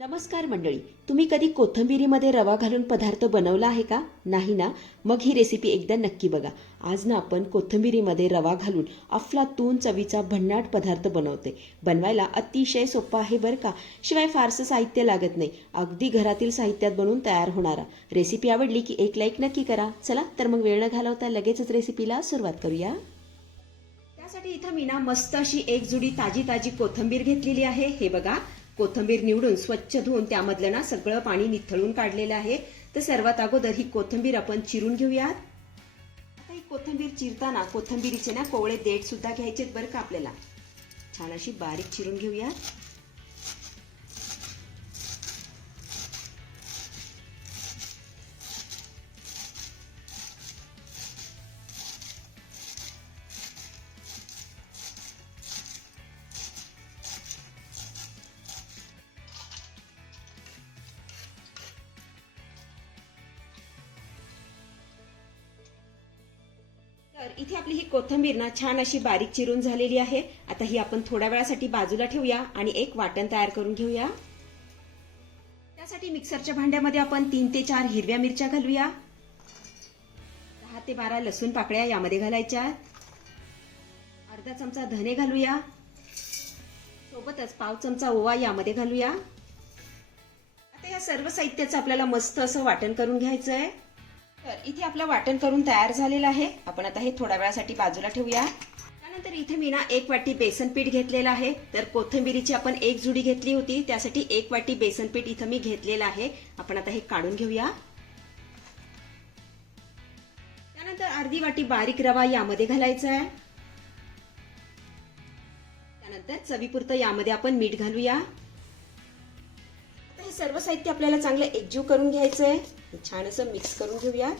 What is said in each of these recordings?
नमस्कार मंडळी तुम्ही कधी कोथिंबिरीमध्ये रवा घालून पदार्थ बनवला आहे का? नाही ना? मग ही रेसिपी एकदा नक्की बघा. आज ना आपण कोथंबिरीमध्ये रवा घालून अफलातून चवीचा भन्नाट पदार्थ बनवते. बनवायला अतिशय सोपा आहे बरं का? शिवाय फारसं साहित्य लागत नाही. अगदी घरातील साहित्यात बनवून तयार होणारा. रेसिपी आवडली की एक लाईक नक्की करा. चला तर मग वेळ न घालवता लगेचच रेसिपीला सुरुवात करूया. त्यासाठी इथं मी ना मस्त अशी एक जुडी ताजी ताजी कोथंबीर घेतलेली आहे. हे बघा. कोथंबीर निवडून स्वच्छ धुवून त्यामधलं ना सगळं पाणी निथळून काढलेलं आहे. तर सर्वात अगोदर ही कोथंबीर आपण चिरून घेऊयात. आता ही कोथंबीर चिरताना कोथंबीरीचे ना कोवळे देठ सुद्धा घ्यायचेत बरं का आपल्याला. छान अशी बारीक चिरून घेऊयात. तर इथे आपली ही कोथिंबीर ना छान अशी बारीक चिरून झालेली आहे. आता ही आपण थोड्या वेळासाठी बाजूला ठेवूया आणि एक वाटण तयार करून घेऊया. त्यासाठी मिक्सरच्या भांड्यामध्ये आपण तीन ते चार हिरव्या मिरच्या घालूया. दहा ते बारा लसूण पाकळ्या यामध्ये घालायच्या. अर्धा चमचा धने घालूया. सोबतच पाव चमचा ओवा यामध्ये घालूया. आता या सर्व साहित्याचं आपल्याला मस्त असं वाटण करून घ्यायचं आहे तर इथे आपलं वाटण करून तयार झालेलं आहे. आपण आता हे थोड्या वेळासाठी बाजूला ठेवूया. त्यानंतर इथे मी ना एक वाटी बेसन पीठ घेतलेलं आहे. तर कोथिंबिरीची आपण एक जुडी घेतली होती. त्यासाठी एक वाटी बेसन पीठ इथं मी घेतलेलं आहे. आपण आता हे काढून घेऊया. त्यानंतर अर्धी वाटी बारीक रवा यामध्ये घालायचा आहे. त्यानंतर चवीपुरतं यामध्ये आपण मीठ घालूया. सर्व साहित्य आपल्याला चांगलं एकजीव करून घ्यायचं आहे छान असं मिक्स करून घेऊया.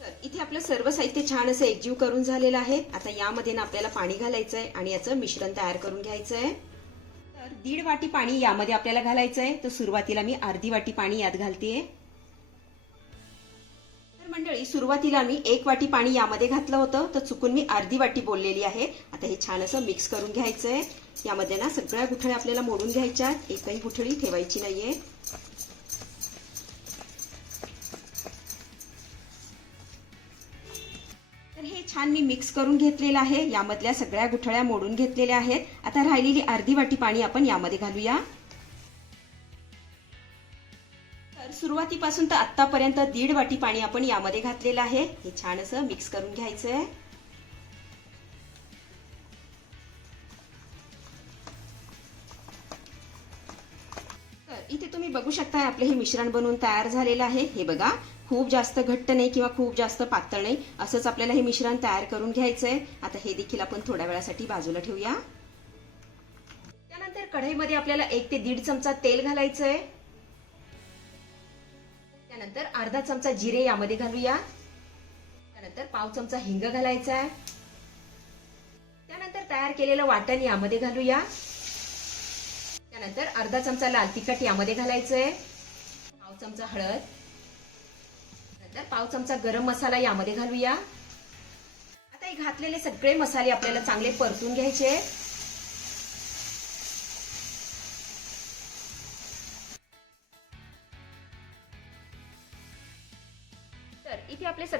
तर इथे आपलं सर्व साहित्य छान असं एकजीव करून झालेलं आहे. आता यामध्ये ना आपल्याला पाणी घालायचं आहे आणि याचं मिश्रण तयार करून घ्यायचं आहे तर दीड वाटी पाणी यामध्ये आपल्याला घालायचं आहे तर सुरुवातीला मी अर्धी वाटी पाणी यात घालतेय. मंडळी सुरुवातीला मी एक वाटी पाणी यामध्ये घातलं होतं तर चुकून मी अर्धी वाटी बोललेली आहे. आता हे छान असं मिक्स करून घ्यायचं आहे यामध्ये ना सगळ्या गुठळ्या आपल्याला मोडून घ्यायच्या एकही गुठळी ठेवायची नाहीये. तर हे छान मी मिक्स करून घेतलेलं आहे. यामधल्या सगळ्या गुठळ्या मोडून घेतलेल्या आहेत. आता राहिलेली अर्धी वाटी पाणी आपण यामध्ये घालूया. सुरुवातीपासून तर आतापर्यंत दीड वाटी पाणी आपण यामध्ये घातलेलं आहे. हे छान असं मिक्स करून घ्यायचं आहे तर इथे तुम्ही बघू शकता आपलं हे मिश्रण बनवून तयार झालेलं आहे. हे बघा खूप जास्त घट्ट नाही किंवा खूप जास्त पातळ नाही असंच आपल्याला हे मिश्रण तयार करून घ्यायचं आहे आता हे देखील आपण थोड्या वेळासाठी बाजूला ठेवूया. त्यानंतर कढईमध्ये आपल्याला एक ते दीड चमचा तेल घालायचं आहे त्यानंतर अर्धा चमचा जिरे यामध्ये घालूया. त्यानंतर पाव चमचा हिंग घालायचा आहे. त्यानंतर तयार केलेलं वाटण यामध्ये घालूया. त्यानंतर अर्धा चमचा लाल तिखट यामध्ये घालायचंय. पाव चमचा हळद. नंतर पाव चमचा गरम मसाला यामध्ये घालूया. आता हे घातलेले सगळे मसाले आपल्याला चांगले परतून घ्यायचे.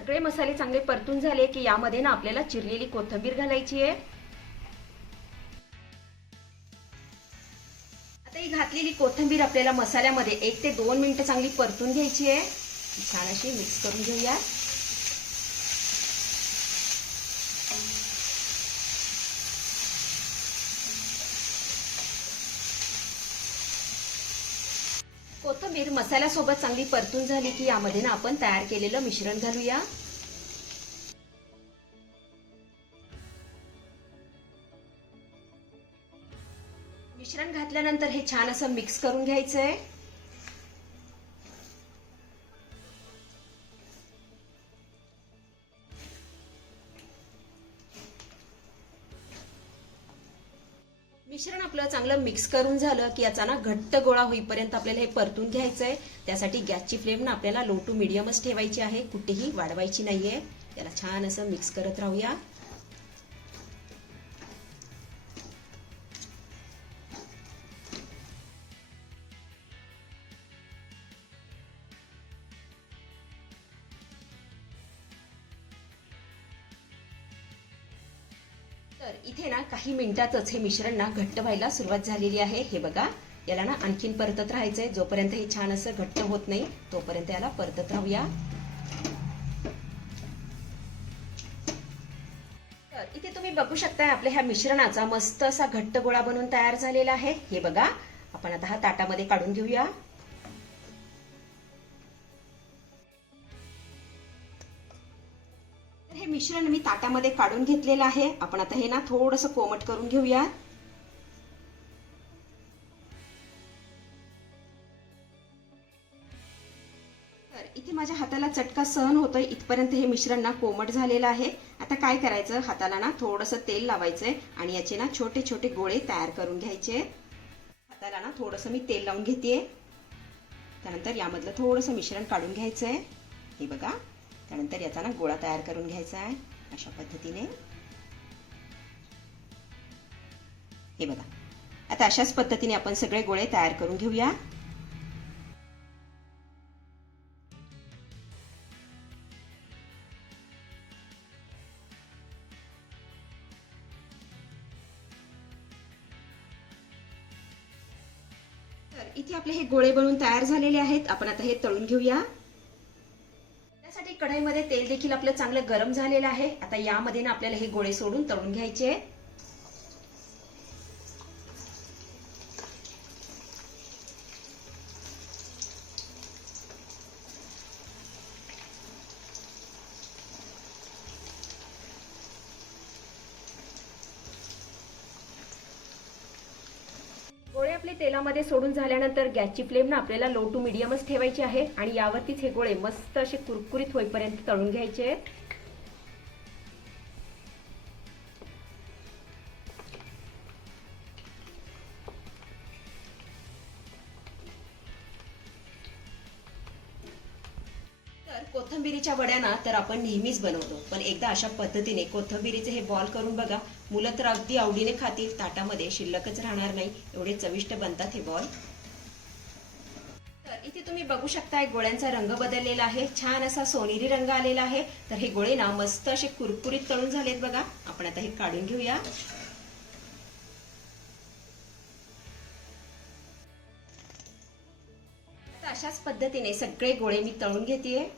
सगळे मसाले चांगले परतून झाले की यामध्ये ना आपल्याला चिरलेली कोथिंबीर घालायची आहे. आता ही घातलेली कोथिंबीर आपल्याला मसाल्यामध्ये एक ते दोन मिनिटं चांगली परतून घ्यायची आहे. छान अशी मिक्स करून घेऊया कोथंबीर मसाल्यासोबत चांगली परतून झाली की यामध्ये ना आपण तयार केलेलं मिश्रण घालूया. मिश्रण घातल्यानंतर हे छान असं मिक्स करून घ्यायचंय. मिश्रण आपलं चांगलं मिक्स करून झालं की याचा ना घट्ट गोळा होईपर्यंत आपल्याला हे परतून घ्यायचं आहे त्यासाठी गॅसची फ्लेम ना आपल्याला लो टू मिडियमच ठेवायची आहे. कुठेही वाढवायची नाहीये. त्याला छान असं मिक्स करत राहूया. तर इथे ना काही मिनिटातच हे मिश्रण ना घट्ट व्हायला सुरुवात झालेली आहे. हे बघा याला ना आणखीन परतत राहायचंय. जोपर्यंत हे छान असं घट्ट होत नाही तोपर्यंत याला परतत राहूया. तर इथे तुम्ही बघू शकताय आपल्या ह्या मिश्रणाचा मस्त असा घट्ट गोळा बनून तयार झालेला आहे. हे बघा आपण आता हा ताटामध्ये काढून घेऊया. मिश्रण मी ताटामध्ये काढून घेतलेलं आहे. आपण आता हे ना थोडस कोमट करून घेऊया तर इथे माझ्या हाताला चटका सहन होतोय. इथपर्यंत हे मिश्रण ना कोमट झालेलं आहे. आता काय करायचं? हाताला ना थोडस तेल लावायचंय आणि याचे ना छोटे छोटे गोळे तयार करून घ्यायचे. हाताला ना थोडस मी तेल लावून घेते त्यानंतर यामधलं थोडंसं मिश्रण काढून घ्यायचंय. हे बघा. त्यानंतर याचा ना गोळा तयार करून घ्यायचा आहे अशा पद्धतीने. हे बघा. आता अशाच पद्धतीने आपण सगळे गोळे तयार करून घेऊया. तर इथे आपले हे गोळे बनवून तयार झालेले आहेत. आपण आता हे तळून घेऊया. कढाईमध्ये तेल देखील आपलं चांगलं गरम झालेलं आहे. आता यामध्ये ना आपल्याला हे गोळे सोडून तळून घ्यायचे आहे आपले तेलामध्ये सोडून झाल्यानंतर गॅसची फ्लेम ना आपल्याला लो टू मिडियमच ठेवायची आहे. आणि यावरतीच हे गोळे मस्त असे कुरकुरीत होईपर्यंत तळून घ्यायचे. आहेत कोथंबिरीच्या वड्या ना तर आपण नेहमीच बनवतो. पण एकदा अशा पद्धतीने कोथंबिरीचे हे बॉल करून बघा मुलं तर अगदी आवडीने खातील ताटामध्ये शिल्लकच राहणार नाही एवढे चविष्ट बनतात हे बॉल. तर इथे तुम्ही बघू शकताय गोळ्यांचा रंग बदललेला आहे छान असा सोनेरी रंग आलेला आहे. तर हे गोळे ना मस्त असे कुरकुरीत तळून झालेत बघा. आपण आता हे काढून घेऊया. अशाच पद्धतीने सगळे गोळे मी तळून घेते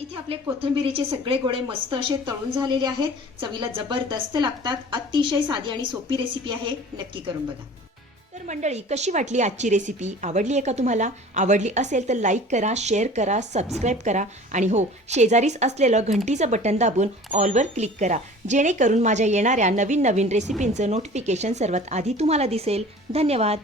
इथे आपले कोथिंबिरीचे सगळे गोळे मस्त असे तळून झालेले आहेत. चवीला जबरदस्त लागतात. अतिशय साधी आणि सोपी रेसिपी आहे. नक्की करून बघा. तर मंडळी कशी वाटली आजची रेसिपी आवडली आहे का तुम्हाला? आवडली असेल तर लाईक करा शेअर करा सबस्क्राईब करा. आणि हो शेजारीच असलेलं घंटीचं बटन दाबून ऑलवर क्लिक करा. जेणेकरून माझ्या येणाऱ्या नवीन नवीन रेसिपींचं नोटिफिकेशन सर्वात आधी तुम्हाला दिसेल. धन्यवाद.